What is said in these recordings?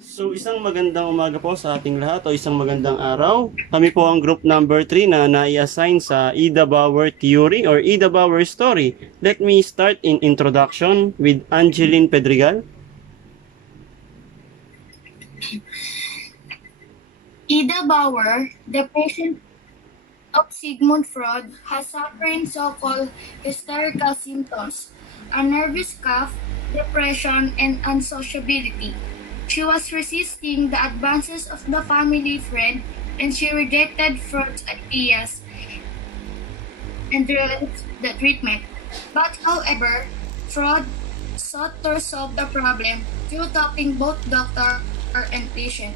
So isang magandang umaga po sa ating lahat o isang magandang araw. Kami po ang group number 3 na nai-assign sa Ida Bauer Theory or Ida Bauer Story. Let me start in introduction with Angeline Pedregal. Ida Bauer, the patient of Sigmund Freud, has suffering so-called hysterical symptoms, a nervous cough, depression, and unsociability. She was resisting the advances of the family friend, and she rejected Freud's ideas and refused the treatment. But however, Freud sought to solve the problem through talking both doctor and patient.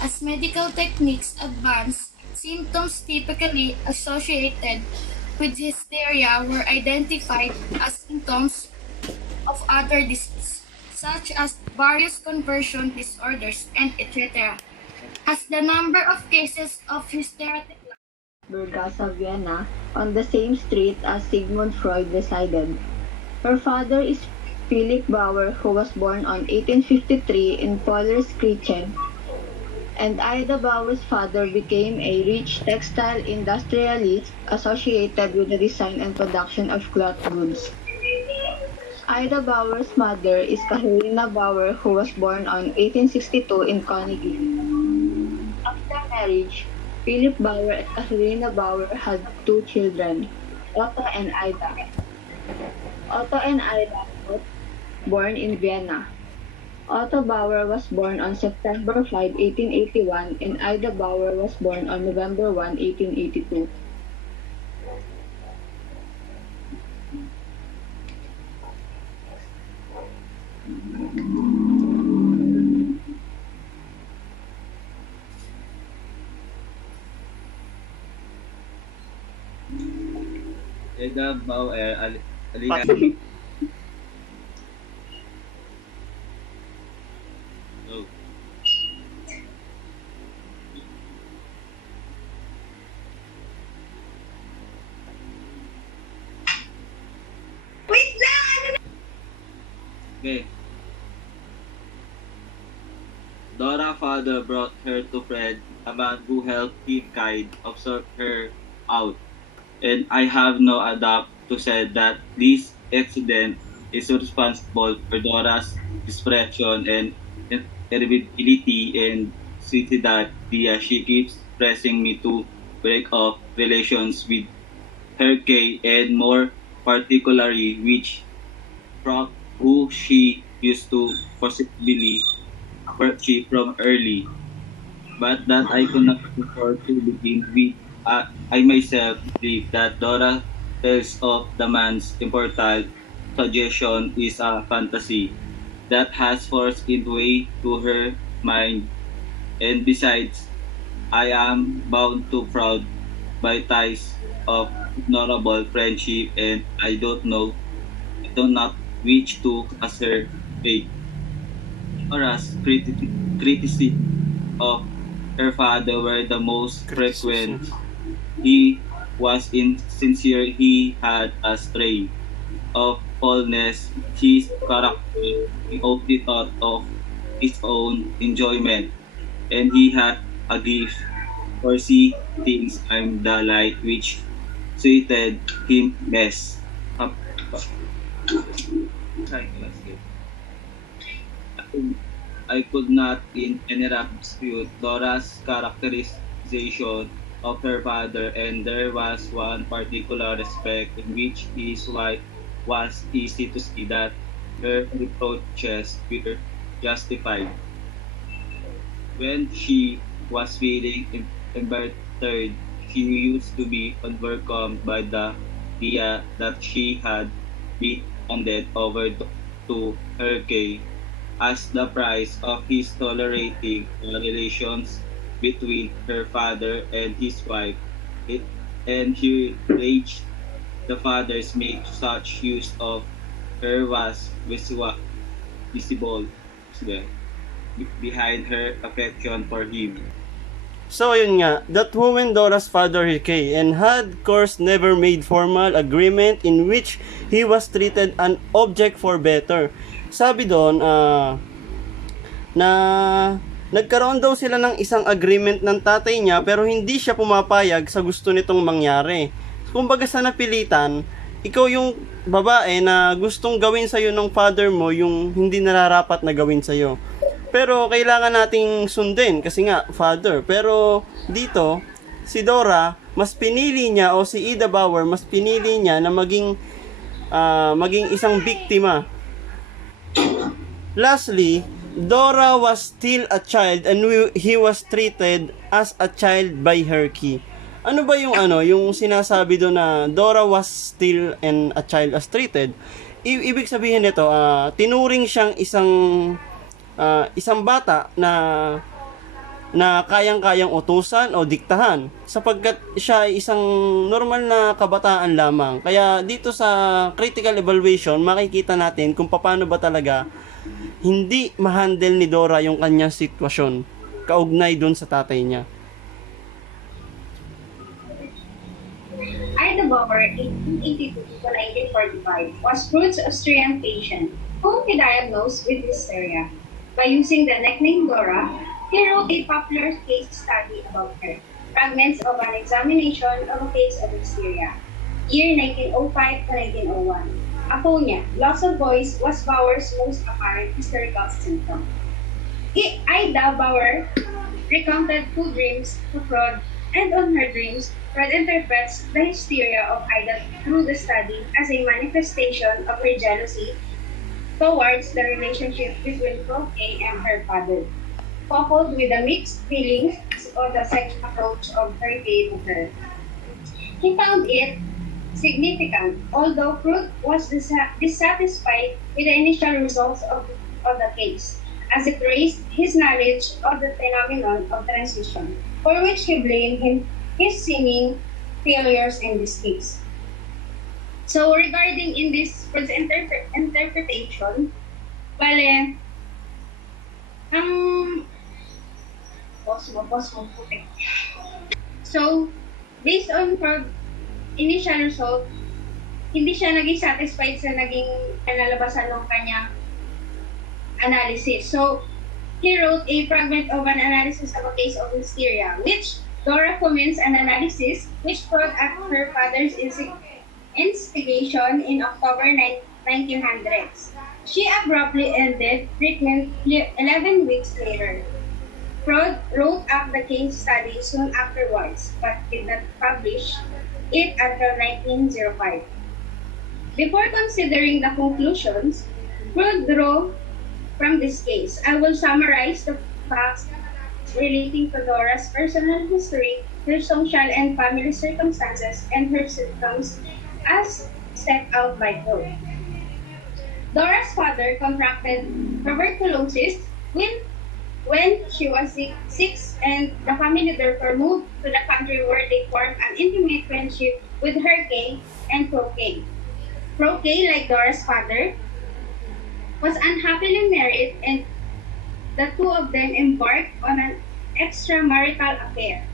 As medical techniques advanced, symptoms typically associated with hysteria were identified as symptoms of other diseases, such as various conversion disorders and etc. As the number of cases of hysteria Burgasa, Vienna, on the same street as Sigmund Freud resided. Her father is Philip Bauer, who was born on 1853 in Pollerskirchen, and Ida Bauer's father became a rich textile industrialist associated with the design and production of cloth goods. Ida Bauer's mother is Katerina Bauer, who was born on 1862 in Carnegie. After marriage, Philip Bauer and Katerina Bauer had two children, Otto and Ida. Otto and Ida were born in Vienna. Otto Bauer was born on September 5, 1881, and Ida Bauer was born on November 1, 1882. Ida Bauer, Alina. Oh. Okay. Dora's father brought her to Fred, a man who helped him kind observe her out. And I have no doubt to say that this accident is responsible for Dora's depression and irritability and suicidality. She keeps pressing me to break off relations with her Kay and more particularly which from who she used to possibly purchase from early, but that I could not afford to begin with. I myself believe that Dora tells of the man's important suggestion is a fantasy that has forced its way to her mind, and besides, I am bound to proud by ties of honorable friendship, and I do not wish to cast her fate. Horace's criticism of her father were the most frequent. Criticism. He was insincere, he had a stray of fullness, his character, he only thought of his own enjoyment, and he had a gift for see things I'm the light which suited him best. Up- Sorry, let's skip. I could not in any dispute Dora's characterization of her father, and there was one particular respect in which his wife was easy to see that her reproaches were justified. When she was feeling embittered, she used to be overcome by the idea that she had been handed over to her Kay as the price of his tolerating the relations between her father and his wife. It, and he raged the fathers make such use of her was visible yeah, behind her affection for him. So yun nga, that woman Dora's father Kay and had course never made formal agreement in which he was treated an object for better. Sabi doon, na nagkaroon daw sila ng isang agreement ng tatay niya pero hindi siya pumapayag sa gusto nitong mangyari. Kumbaga sa napilitan, ikaw yung babae na gustong gawin sa'yo ng father mo yung hindi nararapat na gawin sa'yo. Pero kailangan nating sundin kasi nga father. Pero dito, si Dora, mas pinili niya o si Ida Bauer, mas pinili niya na maging isang biktima. Lastly, Dora was still a child and he was treated as a child by Herky. Ano ba yung sinasabi doon na Dora was still and a child as treated? Ibig sabihin nito, tinuring siyang isang bata na kayang-kayang utusan o diktahan sapagkat siya ay isang normal na kabataan lamang. Kaya dito sa critical evaluation, makikita natin kung paano ba talaga hindi ma-handle ni Dora yung kanyang sitwasyon kaugnay dun sa tatay niya. Ida Bauer, 1882 to 1945, was Freud's Austrian patient whom he diagnosed with hysteria. By using the nickname Dora, he wrote a popular case study about her, fragments of an examination of a case of hysteria, year 1905 to 1901. Aphonia, loss of voice, was Bauer's most apparent hysterical symptom. Ida Bauer recounted two dreams to Freud, and on her dreams, Freud interprets the hysteria of Ida through the study as a manifestation of her jealousy towards the relationship between Croquet and her father, coupled with the mixed feelings of the sex approach of Croquet to her. He found it significant, although Freud was dissatisfied with the initial results of the case, as it raised his knowledge of the phenomenon of transition, for which he blamed his seeming failures in this case. So regarding in this Freud's interpretation, bale, puti. So, based on Freud's initial result, hindi siya naging satisfied sa naging nalalabasan ng kanyang analysis. So, he wrote a fragment of an analysis of a case of hysteria, which Dora commenced an analysis which brought at her father's instigation in October 1900s. She abruptly ended treatment 11 weeks later. Freud wrote up the case study soon afterwards, but did not publish it until 1905. Before considering the conclusions Freud drew from this case, I will summarize the facts relating to Dora's personal history, her social and family circumstances, and her symptoms as set out by Freud. Dora's father contracted tuberculosis when she was 6, and the family therefore moved to the country where they formed an intimate friendship with Herky and Croquet. Croquet, like Dora's father, was unhappily married, and the two of them embarked on an extramarital affair.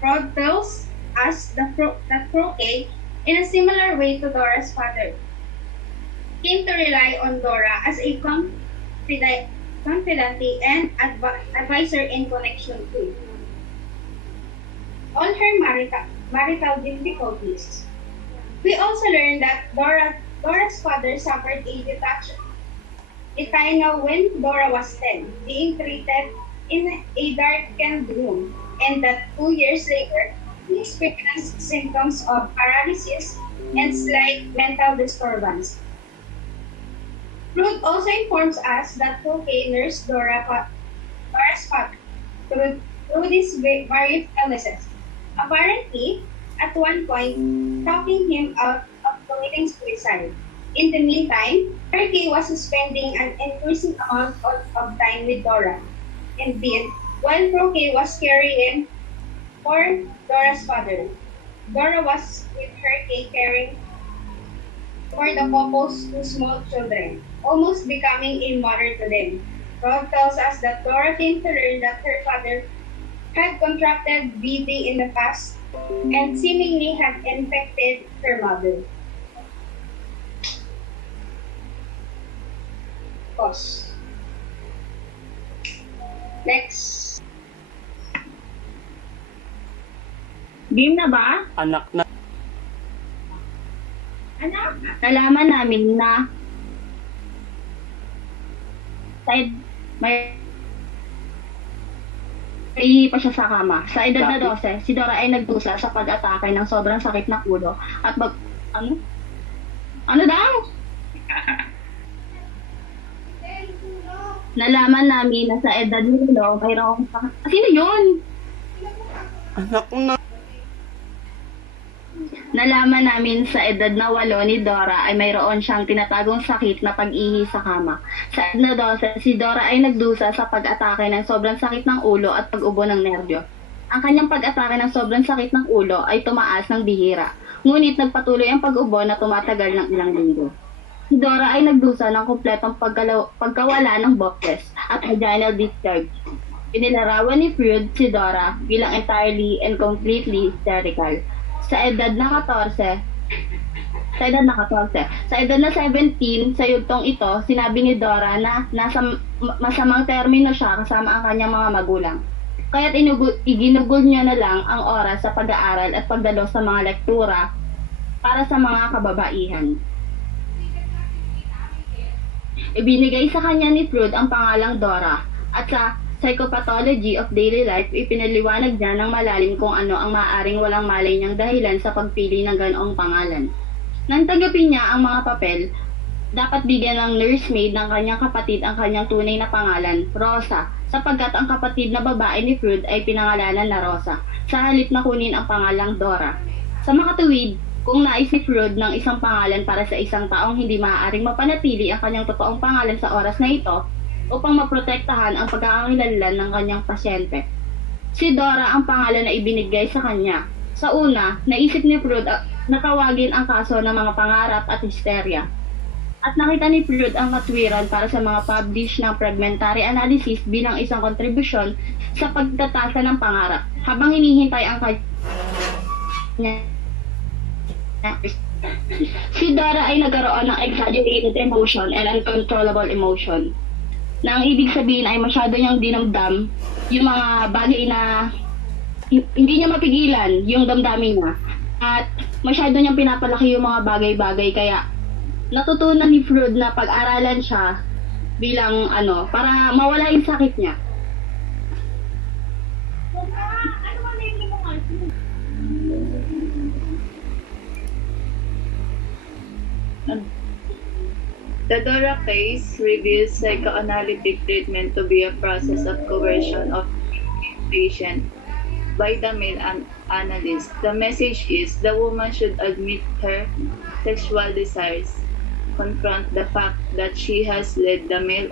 Freud tells us that Croquet, in a similar way to Dora's father, came to rely on Dora as a confidante and advisor in connection to all her marital difficulties. We also learned that Dora's father suffered a detachment when Dora was 10, being treated in a darkened room, and that 2 years later, he experienced symptoms of paralysis and slight mental disturbance. Freud also informs us that Croquet nursed Dora's father through these various illnesses, apparently at one point talking him out of committing suicide. In the meantime, Herky was spending an increasing amount of time with Dora. Indeed, while Croquet was caring for Dora's father, Dora was with Herky caring for the couple's two small children, almost becoming a mother to them. Freud tells us that Dora came to learn that her father had contracted BD in the past and seemingly had infected her mother. Pause. Next. Game na ba? Anak na. Anak? Nalaman namin na may ihi pa siya sa kama. Sa edad na 12, si Dora ay nagdusa sa pag-atake ng sobrang sakit na ulo at ano? Ano daw? Nalaman namin na sa edad nilo, mayroong sino yun? Anak na. Nalaman namin sa edad na 8 ni Dora ay mayroon siyang tinatagong sakit na pag-ihi sa kama. Sa edad na 12, si Dora ay nagdusa sa pag-atake ng sobrang sakit ng ulo at pag-ubo ng nerbyo. Ang kanyang pag-atake ng sobrang sakit ng ulo ay tumaas ng bihira, ngunit nagpatuloy ang pag-ubo na tumatagal ng ilang linggo. Si Dora ay nagdusa ng kumpletong pagkawala ng bowels at vaginal discharge. Inilarawan ni Freud si Dora bilang entirely and completely hysterical. Sa edad na 17, sa yugtong ito, sinabi ni Dora na nasa masamang termino siya kasama ang kanyang mga magulang. Kaya't iginugol niya na lang ang oras sa pag-aaral at pagdalo sa mga lektura para sa mga kababaihan. Ibinigay sa kanya ni Freud ang pangalang Dora at sa Psychopathology of Daily Life, ipinaliwanag niya ng malalim kung ano ang maaaring walang malay niyang dahilan sa pagpili ng ganoong pangalan. Nang tanggapin niya ang mga papel, dapat bigyan ng nursemaid ng kanyang kapatid ang kanyang tunay na pangalan, Rosa, sapagkat ang kapatid na babae ni Freud ay pinangalanan na Rosa, sa halip na kunin ang pangalang Dora. Sa makatuwid, kung nais ni Freud ng isang pangalan para sa isang taong hindi maaaring mapanatili ang kanyang totoong pangalan sa oras na ito, upang maprotektahan ang pagkakakilanlan ng kanyang pasyente. Si Dora ang pangalan na ibinigay sa kanya. Sa una, naisip ni Freud na tawagin ang kaso ng mga pangarap at hysteria. At nakita ni Freud ang katwiran para sa mga publish ng fragmentary analysis bilang isang kontribusyon sa pagtatasa ng pangarap habang hinihintay ang kanya. Si Dora ay nagkaroon ng exaggerated emotion and uncontrollable emotion, na ang ibig sabihin ay masyado niyang dinamdam yung mga bagay na hindi niya mapigilan yung damdamin niya. At masyado niyang pinapalaki yung mga bagay-bagay, kaya natutunan ni Freud na pag-aralan siya bilang para mawala yung sakit niya. The Dora case reveals psychoanalytic treatment to be a process of coercion of patient by the male analyst. The message is the woman should admit her sexual desires, confront the fact that she has led the male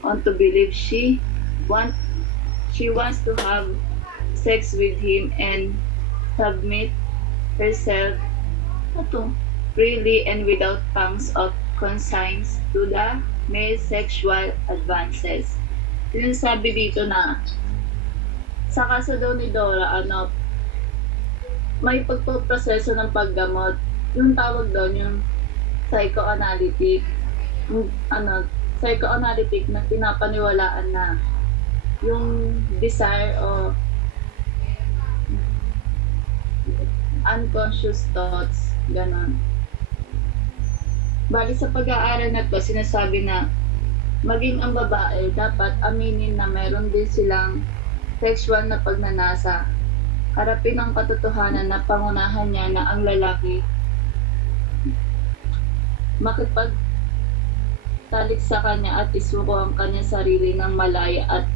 on to believe she wants to have sex with him, and submit herself freely and without pangs of conscience to the male sexual advances. Sinasabi dito na sa kaso daw ni Dora, may pagpoproseso ng paggamot. Yung tawag doon, yung psychoanalytic, psychoanalytic na pinapaniwalaan na yung desire o unconscious thoughts, ganon. Bali sa pag-aaral na to, sinasabi na maging ang babae dapat aminin na meron din silang sexual na pagnanasa. Harapin ang katotohanan na pangunahan niya na ang lalaki makipagtalik sa kanya at isuko ang kanyang sarili ng malaya at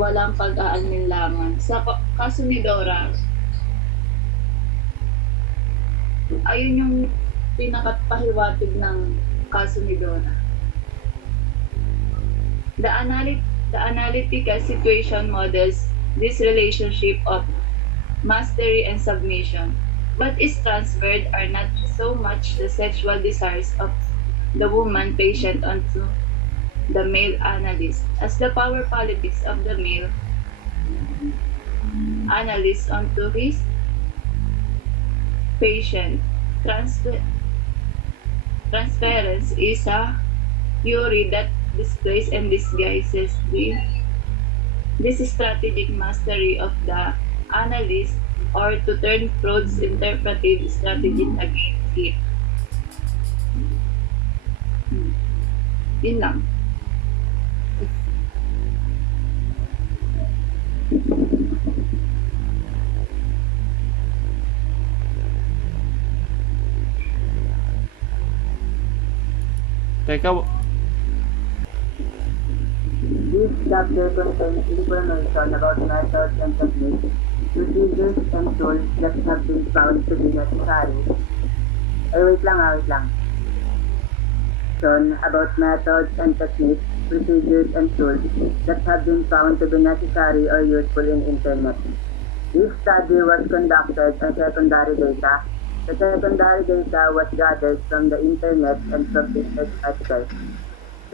walang pag-aalinlangan. Sa kaso ni Dora, ayun yung pinakapahiwatig ng kaso ni Dora. The analytical situation models this relationship of mastery and submission, but is transferred are not so much the sexual desires of the woman patient onto the male analyst as the power politics of the male analyst onto his patient. Transference is a theory that displays and disguises the This strategic mastery of the analyst or to turn Freud's interpretive strategies against it. Yun lang. Teka, This chapter contains information about methods and techniques, procedures and tools that have been found to be necessary. Wait lang. About methods and techniques, procedures and tools that have been found to be necessary or useful in Internet. This study was conducted on secondary data. The secondary data was gathered from the Internet and from business articles.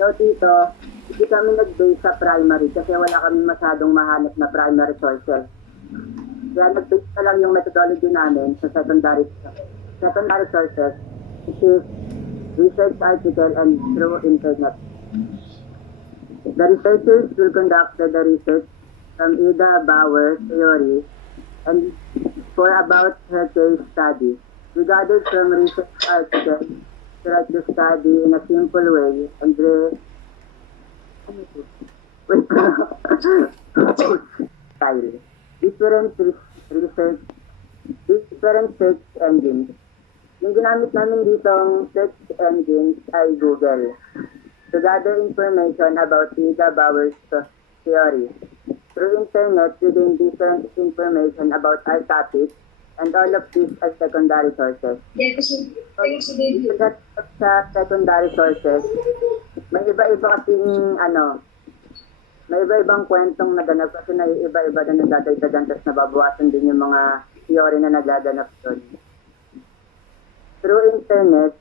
So dito, hindi kami nag-base sa primary kasi wala kami masyadong mahanap na primary sources. Kaya nag-base na lang yung methodology namin sa secondary sources, which is research article and through internet. The researchers will conduct the research from Ida Bauer theory and for about her case study. We gathered from research articles to write the study in a simple way and style. Different search engines. Yung ginamit namin ditong search engines ay Google to gather information about Ida Bauer's theory. Through internet, we gain different information about our topic and all of these are secondary sources. Sa secondary sources, may iba-ibang kwentong naganap kasi na iba-iba na nagdadagdagan tapos nababawasan din yung mga theory na nagaganap doon. Through internet,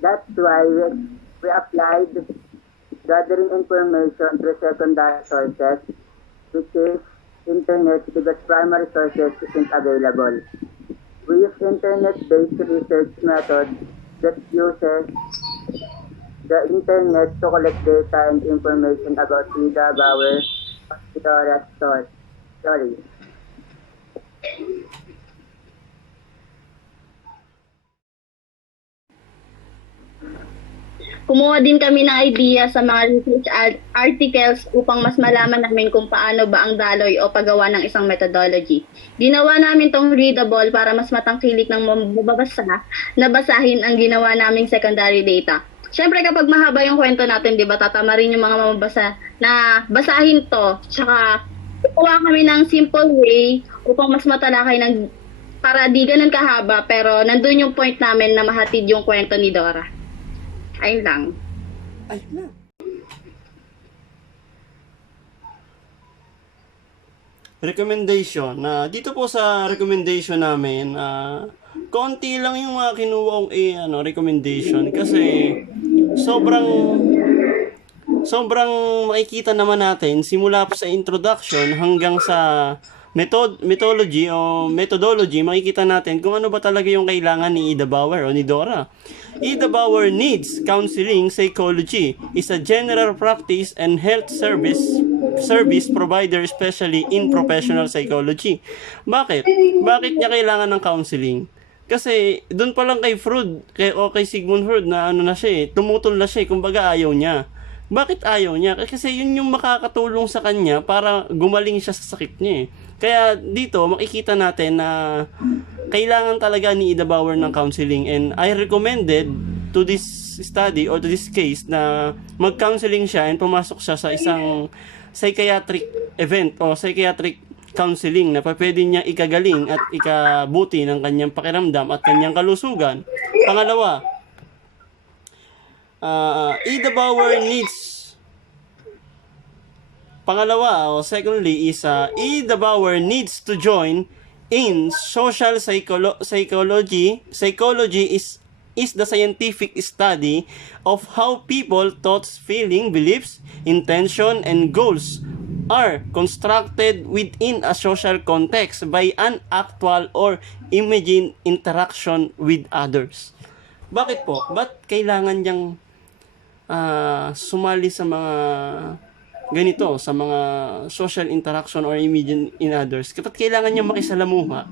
that's why we applied gathering information through secondary sources, which is internet because primary sources isn't available. We use internet-based research method that uses the internet to collect data and information about Ida Bauer's story. Kumuha din kami ng idea sa mga research articles upang mas malaman namin kung paano ba ang daloy o paggawa ng isang methodology. Ginawa namin tong readable para mas matangkilik ng mababasa na basahin ang ginawa naming secondary data. Siyempre kapag mahaba yung kwento natin, di ba, tatama rin yung mga mababasa na basahin to. Tsaka kuha kami ng simple way upang mas matalakay ng para di ganun kahaba pero nandun yung point namin na mahatid yung kwento ni Dora. Ayun lang. Recommendation. Dito po sa recommendation namin, konti lang yung mga kinuha kong recommendation kasi sobrang makikita naman natin simula po sa introduction hanggang sa methodology, makikita natin kung ano ba talaga yung kailangan ni Ida Bauer o ni Dora. Ida Bauer needs counseling psychology is a general practice and health service provider especially in professional psychology. Bakit? Bakit niya kailangan ng counseling? Kasi doon pa lang kay Freud, kay Sigmund Freud na tumutol na siya, kumbaga ayaw niya. Bakit ayaw niya? Kasi yun yung makakatulong sa kanya para gumaling siya sa sakit niya. Kaya dito makikita natin na kailangan talaga ni Ida Bauer ng counseling, and I recommended to this study or to this case na mag-counseling siya and pumasok siya sa isang psychiatric event o psychiatric counseling na pwede niya ikagaling at ikabuti ng kanyang pakiramdam at kanyang kalusugan. Pangalawa, Ida Bauer needs secondly is Ida Bauer needs to join in social psychology. Psychology is the scientific study of how people thoughts, feeling, beliefs, intention, and goals are constructed within a social context by an actual or imagined interaction with others. Bakit po? Ba't kailangan niyang sumali sa mga ganito, sa mga social interaction or imagine in others, kapag kailangan niya makisalamuha.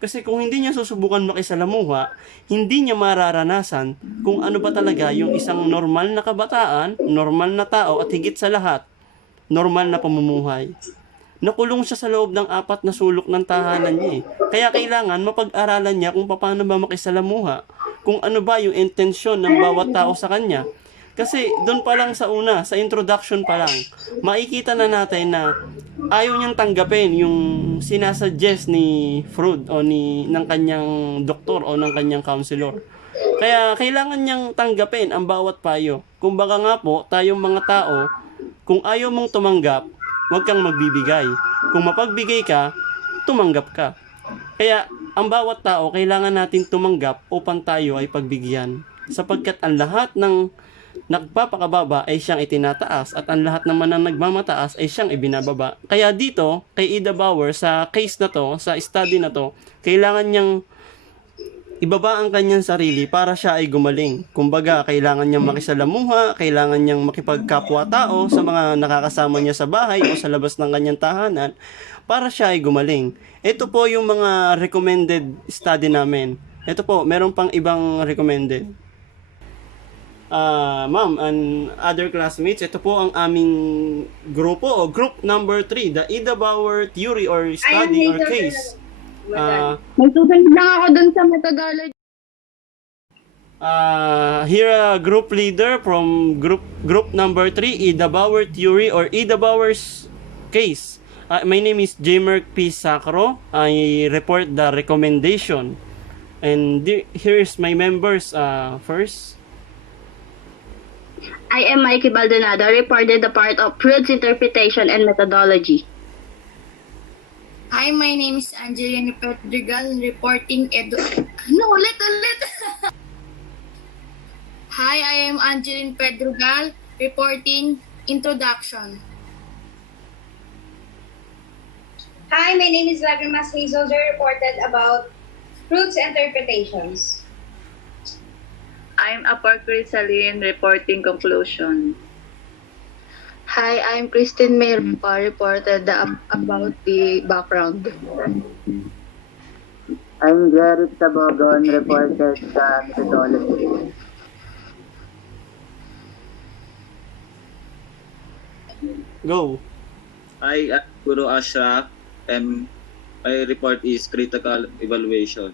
Kasi kung hindi niya susubukan makisalamuha, hindi niya mararanasan kung ano ba talaga yung isang normal na kabataan, normal na tao, at higit sa lahat, normal na pamumuhay. Nakulong siya sa loob ng 4 na sulok ng tahanan niya eh. Kaya kailangan mapag-aralan niya kung paano ba makisalamuha, kung ano ba yung intensyon ng bawat tao sa kanya. Kasi doon pa lang sa una, sa introduction pa lang, makikita na natin na ayaw niyang tanggapin yung sinasuggest ni Freud o ng kanyang doktor o ng kanyang counselor. Kaya kailangan niyang tanggapin ang bawat payo. Kumbaga nga po, tayong mga tao, kung ayaw mong tumanggap, huwag kang magbibigay. Kung mapagbigay ka, tumanggap ka. Kaya ang bawat tao, kailangan natin tumanggap upang tayo ay pagbigyan. Sapagkat ang lahat ng nagpapakababa ay siyang itinataas at ang lahat naman ng nagmamataas ay siyang ibinababa. Kaya dito, kay Ida Bauer, sa case na to, sa study na to, kailangan niyang ibaba ang kanyang sarili para siya ay gumaling. Kumbaga, kailangan niyang makisalamuha, kailangan niyang makipagkapwa-tao sa mga nakakasama niya sa bahay o sa labas ng kanyang tahanan para siya ay gumaling. Ito po yung mga recommended study namin. Ito po, meron pang ibang recommended. Ma'am and other classmates, ito po ang aming grupo o group number 3, the Ida Bauer theory or study or case. May susunod lang ako dun sa methodology. Here a group leader from group number 3, Ida Bauer theory or Ida Bauer's case. My name is Jamer P. Sacro. I report the recommendation. And here's my members. First, I am Mikey Baldonado, reported the part of Freud's interpretation and methodology. Hi, my name is Angelina Pedregal, reporting ulit. Hi, I am Angeline Pedregal, reporting introduction. Hi, my name is Lagrimas Hazelder, reported about Fruits interpretations. I'm Apar Crisaline, reporting conclusion. Hi, I'm Christine Mayrupa, reported about the background. I'm Jerry Sabogon, reported sa methodology. go. I, Guru Ashraf, and my report is critical evaluation.